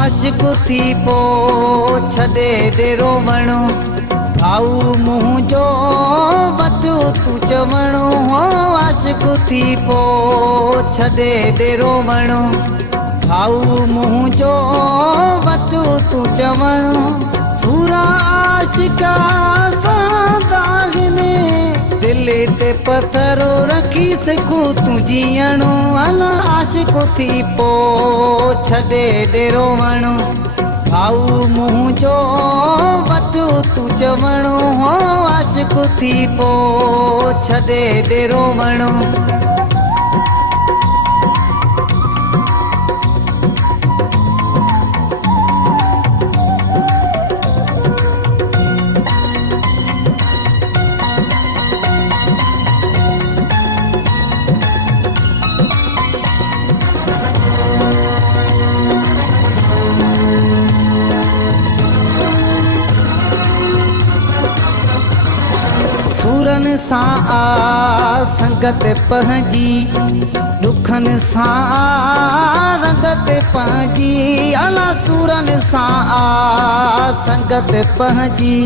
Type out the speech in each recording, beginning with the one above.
आशिक थी पो छॾे डेरो वणो भाऊ मुंहुं जो वटो तूं चवणो हो आशिक थी पो छॾे डेरो वणो भाऊ मुंहुं जो वटो तूं चवणो सूरा आशिका सां दाग में दिल ते पत्थरो रखी सिखो तूं जीअणो अला आशिक थी पो छॾे डेरो वणो भाऊ मुंहुं जो वटो तूं चवणो हो आशिक थी पो छॾे डेरो वणो सूरन सां आ संगत पंहिंजी दुखन सां रंगत पंहिंजी अला सूरन सां आ संगत पंहिंजी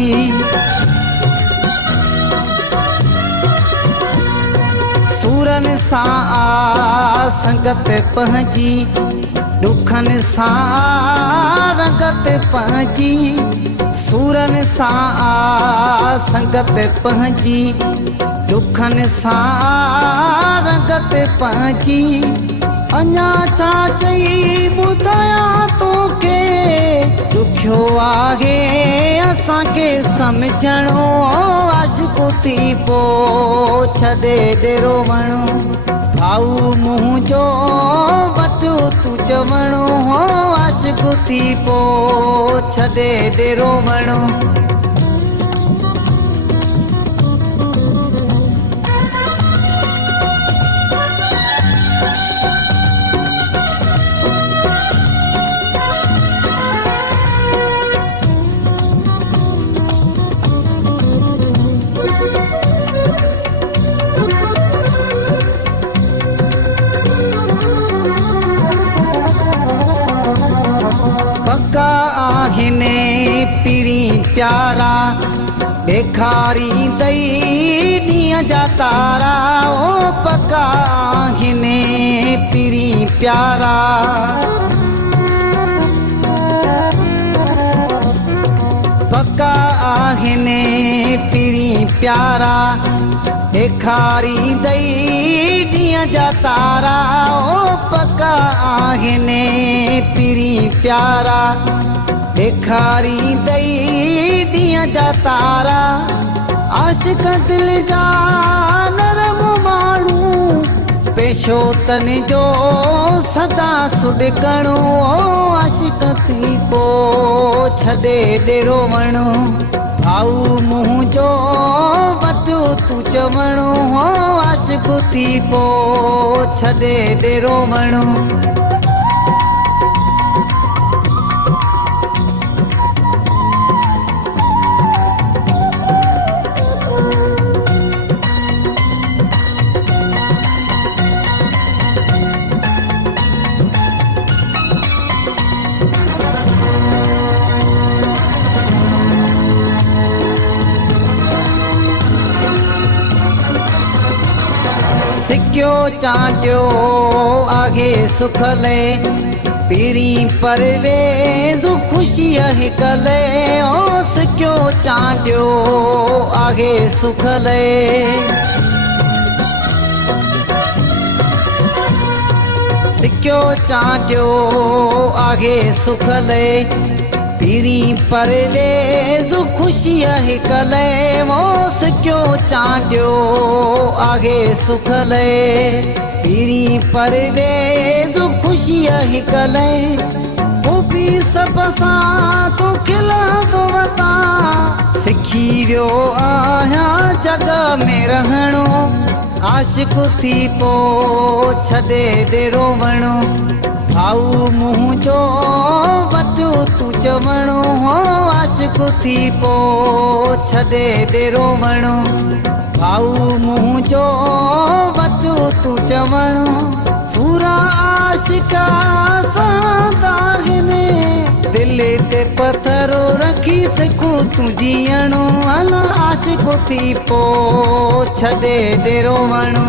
सूरन सां आ संगत पंहिंजी दुखन सां रंगत पंहिंजी सूरन सां आ संगत पंहिंजी दुखन सां रंगत पंहिंजी अञा छा चई ॿुधायां तोखे ॾुखियो आहे असांखे सम्झणो आशिक थी पो छॾे डेरो वणो भाऊ मुंहुं जो वटो तूं चवणो हो आशिक थी पो छॾे डेरो वणो पक्का आहिनि पीरी प्यारा ॾेखारी दई ॾींहं जा तारा ओ पक्का आहिनि पीरी प्यारा पक्का आहिनि पीरी प्यारा ॾेखारी दई ॾींहं जा तारा ओ पक्का आहिनि पीरी प्यारा ॾेखारी दई ॾींहं जा तारा आशिक दिल जा नरम माण्हू पेशो तन जो सदा सुॾकणो आशिक थी पो छॾे डेरो वणो भाऊ मुंहुं जो वटो तूं चवणो हो आशिक थी पो छॾे डेरो वणो सिक्यो चांटियो आगे सुखले पीरी परवेज़ खुशी हिकले ओ सिक्यो चांटियो आगे सुखले सिक्यो चांटियो आगे सुखले पीरी परवेज़ खुशी हिकले वो सिक्यो चांटियो आगे सुखले पीरी परवेज़ खुशी हिकले वो भी सब सां तो खिलंदो वता सिखी वियो आहियां जग में रहणो आशिक थी पो छॾे डेरो वणो भाऊ मुंहुं जो वटो तूं चवणो हो आशिक थी पो छॾे डेरो वणो भाऊ मुंहुं जो वटो तूं चवणो सूरा आशिका सां दाग में ते पत्थरो रखी सिखूं तूं जीअणो अला आशिक़ो थी पो छॾे डेरो वणो।